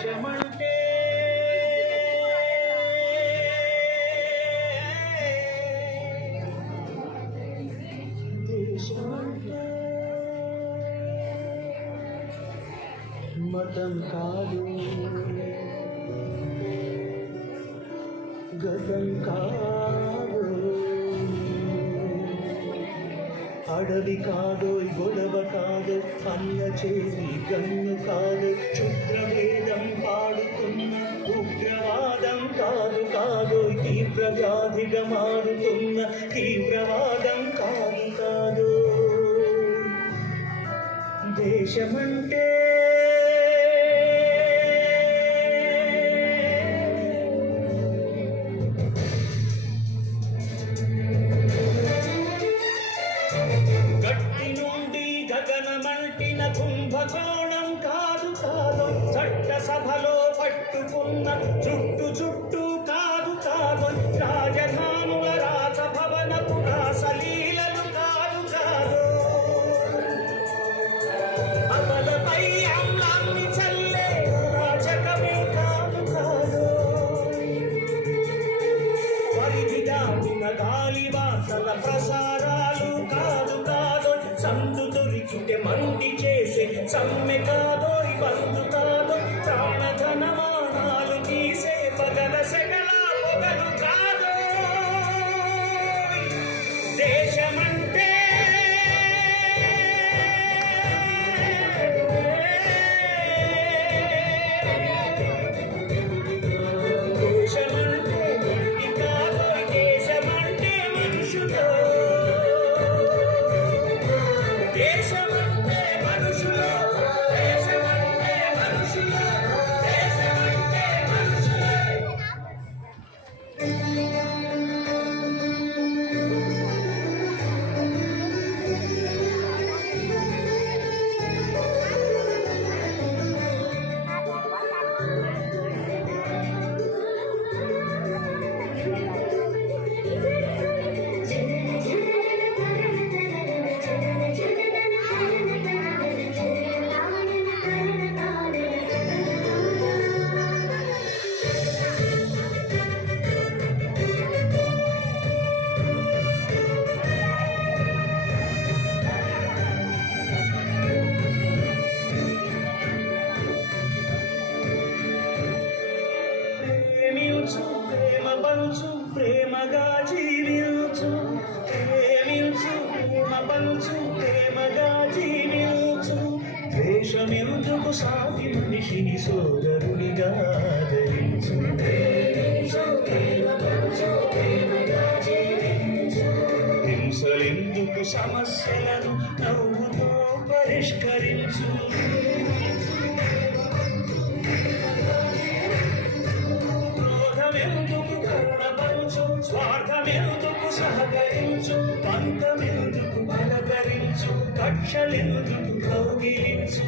దేశమంటే దేశమంటే మతం కాదు, గతం కాదు, అడవి కాదు, గొడవ కాదు, అన్న చేసి గన్ను కాదు, క్షుద్రవేదం పాడుతున్న ఉగ్రవాదం కాదు కాదు, తీవ్ర వ్యాధిగా మారుతున్న తీవ్రవాదం కాదు కాదు. దేశమంటే కుంభకోణం కాదు కాదు, చట్టసభలో పట్టుకున్న చుట్టు చుట్టూ కాదు కాదు, రాజధానుల రాజభవనపు రాసలీలలు కాదు కాదు, అమలపై అమ్మాన్ని చల్లే రాజకమే కాదు కాదు, పరిధి దాటిన గాలి వాసల ప్రసారాలు కాదు కాదు, సందు దొరికితే మండి చేసే సమ్మె కాదో బంధు కాదు, ప్రాణధనమానాలు తీసే పగల సెగల పొగలు కాదు. దేశమంటే దేశమంటే గట్టి కాదు, దేశమంటే మనుషులు, దేశమంటే మనుషులు, దేశమంటే మనుషులు, దేశమంటే మనుషులు. ప్రేమ పంచు, ప్రేమగా జీవించు, ప్రేమించు, ప్రేమ పంచు, ప్రేమగా జీవించు, ద్వేషమెందుకు సాటి మనిషిని సోదరుడిగా ఆదరించు, హింసలెందుకు సమస్యలను నవ్వుతో పరిష్కరించు, స్వార్థమెందుకు సహకరించు, పంతమెందుకు బలకరించు, కక్షలెందుకు కౌగిలించు.